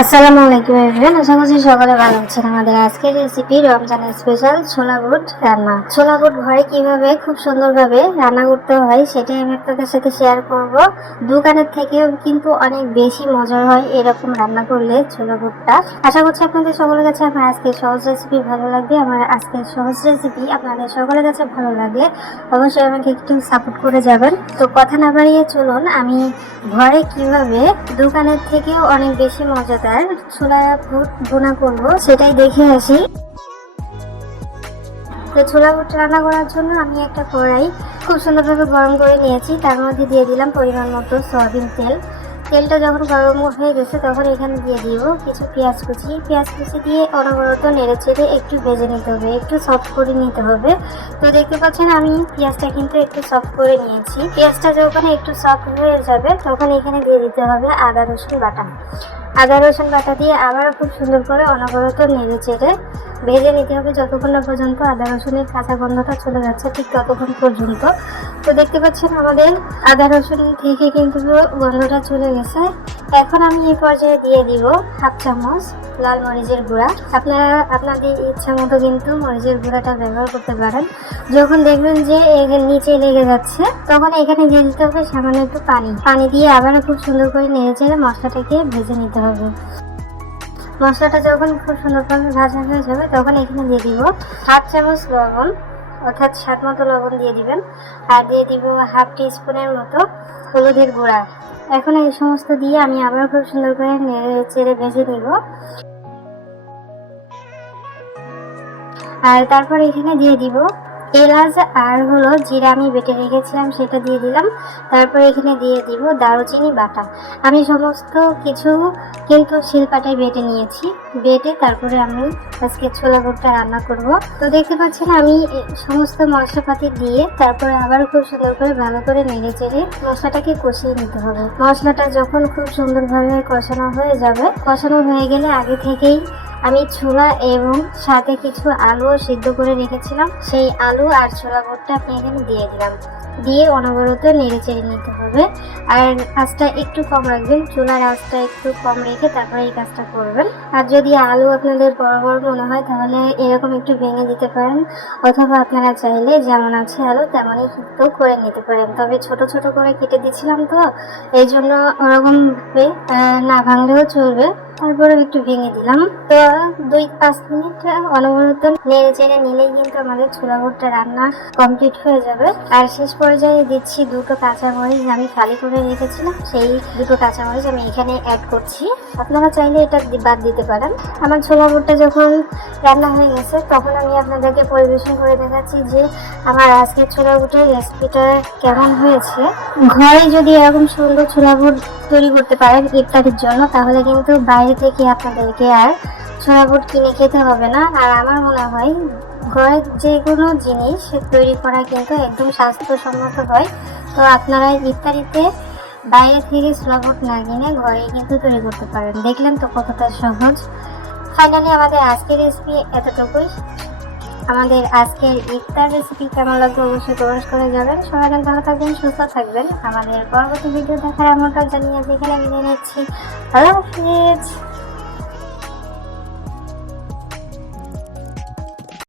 আসসালামু আলাইকুম এভরিওয়ান, আশা করছি সকলে ভালো আছেন। আমাদের আজকের রেসিপি রমজানের স্পেশাল ছোলা বুট রান্না। ছোলা বুট ঘরে কিভাবে খুব সুন্দরভাবে রান্না করতে হয় সেটাই আমি আপনাদের সাথে শেয়ার করব। দোকানের থেকেও কিন্তু অনেক বেশি মজার হয় এরকম রান্না করলে ছোলা বুটটা। আশা করছি আপনাদের সকলের কাছে আমার আজকের সহজ রেসিপি ভালো লাগবে। আমার আজকের সহজ রেসিপি আপনাদের সকলের কাছে ভালো লাগলে অবশ্যই আমাকে একটু সাপোর্ট করে যাবেন। তো কথা না বাড়িয়ে চলুন আমি ঘরে কিভাবে দোকানের থেকেও অনেক বেশি মজাদার ছোলা বুট ভুনা করব সেটাই দেখে আসি। তো ছোলা বুট রান্না করার জন্য আমি একটা কড়াই খুব সুন্দরভাবে গরম করে নিয়েছি। তার মধ্যে দিয়ে দিলাম পরিমাণ মতো সয়াবিন তেল। তেলটা যখন গরম হয়ে গেছে তখন এখানে দিয়ে দিব কিছু পেঁয়াজ কুচি দিয়ে অনবরত নেড়ে চেড়ে একটু ভেজে নিতে হবে, একটু সফট করে নিতে হবে। তো দেখতে পাচ্ছেন আমি পেঁয়াজটা কিন্তু একটু সফট করে নিয়েছি। পেঁয়াজটা যখন একটু সফট হয়ে যাবে তখন এখানে দিয়ে দিতে হবে আদা রসুন বাটা দিয়ে আবারও খুব সুন্দর করে অনবরত নেড়ে চেড়ে ভেজে নিতে হবে যতক্ষণ না পর্যন্ত আদা রসুনের কাঁচা গন্ধটা চলে যাচ্ছে, ঠিক ততক্ষণ পর্যন্ত। তো দেখতে পাচ্ছেন আমাদের আদা রসুন থেকে কিন্তু গন্ধটা চলে গেছে। এখন আমি এই পর্যায়ে দিয়ে দিব হাফ চামচ লাল মরিচের গুঁড়া। আপনারা আপনাদের ইচ্ছা মতো কিন্তু মরিচের গুঁড়াটা ব্যবহার করতে পারেন। যখন দেখবেন যে নিচে লেগে যাচ্ছে তখন এখানে দিয়ে দিতে হবে সামান্য একটু পানি দিয়ে আবারও খুব সুন্দর করে নেড়ে চেড়ে মশলাটাকে ভেজে নিতে হবে। মশলাটা যখন খুব সুন্দরভাবে ভাজা হয়ে যাবে তখন এখানে দিয়ে দিব হাফ চামচ লবণ, অর্থাৎ স্বাদ মতো লবণ দিয়ে দিবেন। আর দিয়ে দিব হাফ টিস্পুনের মতো হলুদের গুঁড়া। এখন এই সমস্ত দিয়ে আমি আবার খুব সুন্দর করে নেড়ে চেড়ে ভেজে নিব। আর তারপর এখানে দিয়ে দিব এলাচ আর হলো জিরা আমি বেটে রেখেছিলাম সেটা দিয়ে দিলাম। তারপর এখানে দিয়ে দিব দারুচিনি বাটা। আমি সমস্ত কিছু কিন্তু শিলপাটায় বেটে নিয়েছি। বেটে তারপরে আমি আজকে ছোলা বুটটা রান্না করব। তো দেখতে পাচ্ছেন আমি সমস্ত মশলাপাতি দিয়ে তারপরে আবার খুব সুন্দর করে ভালো করে নেড়ে চেড়ে মশলাটাকে কষিয়ে নিতে হবে। মশলাটা যখন খুব সুন্দরভাবে কষানো হয়ে গেলে আগে থেকেই আমি ছোলা এবং সাথে কিছু আলুও সিদ্ধ করে রেখেছিলাম, সেই আলু আর ছোলা বুটটা আপনি এখানে দিয়ে দিলাম। দিয়ে অনবরত নেড়ে চেড়ে নিতে হবে। আর আঁচটা একটু কম রাখবেন, চুলার আঁচটা একটু কম রেখে তারপরে এই কাজটা করবেন। আর যদি আলু আপনাদের বড় বড় মনে হয় তাহলে এরকম একটু ভেঙে দিতে পারেন, অথবা আপনারা চাইলে যেমন আছে আলু তেমনই কিন্তু করে নিতে পারেন। তবে ছোট ছোট করে কেটে দিচ্ছিলাম তো এই জন্য ওরকমভাবে না ভাঙলেও চলবে, তারপরে একটু ভেঙে দিলাম। তো 2-5 মিনিট অনবরত নেড়ে চেড়ে নিলেই কিন্তু আমাদের ছোলা বুটটা রান্না কমপ্লিট হয়ে যাবে। আর শেষ পর্যায়ে দিচ্ছি 2টো কাঁচামরিচ আমি ফালি করে রেখেছিলাম, সেই 2টো কাঁচামরিচ আমি এখানে অ্যাড করছি। আপনারা চাইলে এটা বাদ দিতে পারেন। আমার ছোলা বুটটা যখন রান্না হয়ে গেছে তখন আমি আপনাদেরকে পরিবেশন করে দেখাচ্ছি যে আমার আজকের ছোলা বুটের রেসিপিটা কেমন হয়েছে। ঘরে যদি এরকম সুন্দর ছোলা বুট তৈরি করতে পারেন ইফতারের জন্য তাহলে কিন্তু বাইরে থেকে আপনাদেরকে আর ছোলা বুট কিনে খেতে হবে না। আর আমার মনে হয় ঘরের যে কোনো জিনিস তৈরি করা কিন্তু একদম স্বাস্থ্যসম্মত হয়। তো আপনারা ইফতারিতে বাইরে থেকে ছোলা বুট না কিনে ঘরে কিন্তু তৈরি করতে পারেন। দেখলেন তো কতটা সহজ। ফাইনালি আমাদের আজকের রেসিপি এতটুকুই। আমাদের আজকের ইফতার রেসিপি কেমন লাগবে অবশ্যই কমেন্ট করে যাবেন। সবাই ভালো থাকবেন, সুস্থ থাকবেন। আমাদের পরবর্তী ভিডিও দেখার আমন্ত্রণ জানিয়ে যেখানে বিদায় নিচ্ছি। আল্লাহ হাফিজ।